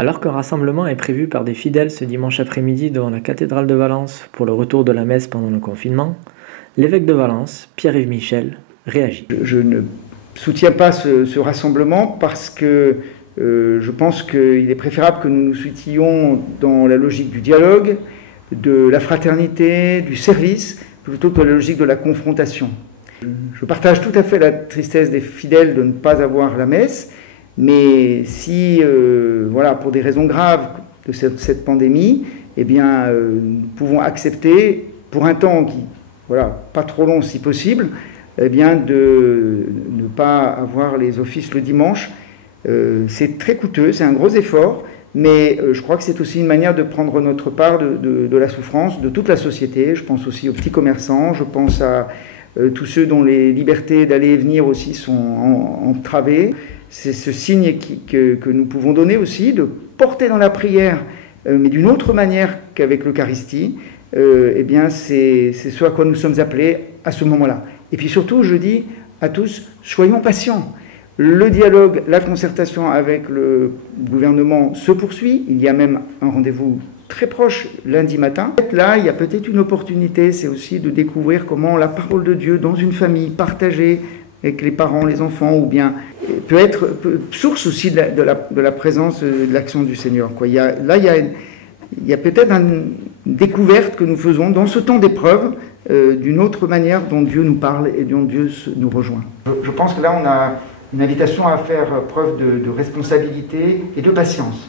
Alors qu'un rassemblement est prévu par des fidèles ce dimanche après-midi devant la cathédrale de Valence pour le retour de la messe pendant le confinement, l'évêque de Valence, Pierre-Yves Michel, réagit. Je ne soutiens pas ce rassemblement parce que je pense qu'il est préférable que nous nous soutenions dans la logique du dialogue, de la fraternité, du service, plutôt que la logique de la confrontation. Je partage tout à fait la tristesse des fidèles de ne pas avoir la messe, mais si, voilà, pour des raisons graves de cette pandémie, eh bien, nous pouvons accepter, pour un temps qui, voilà, pas trop long si possible, eh bien, de ne pas avoir les offices le dimanche. C'est très coûteux, c'est un gros effort, mais je crois que c'est aussi une manière de prendre notre part de la souffrance de toute la société. Je pense aussi aux petits commerçants, je pense à tous ceux dont les libertés d'aller et venir aussi sont entravées. C'est ce signe que nous pouvons donner aussi, de porter dans la prière, mais d'une autre manière qu'avec l'Eucharistie. Eh bien, c'est ce à quoi nous sommes appelés à ce moment-là. Et puis surtout, je dis à tous, soyons patients. Le dialogue, la concertation avec le gouvernement se poursuit. Il y a même un rendez-vous très proche lundi matin. Là, il y a peut-être une opportunité, c'est aussi de découvrir comment la parole de Dieu dans une famille partagée avec les parents, les enfants, ou bien peut être source aussi de la présence, de l'action du Seigneur. Il y a peut-être une découverte que nous faisons dans ce temps d'épreuve d'une autre manière dont Dieu nous parle et dont Dieu nous rejoint. Je pense que là, on a une invitation à faire preuve de responsabilité et de patience.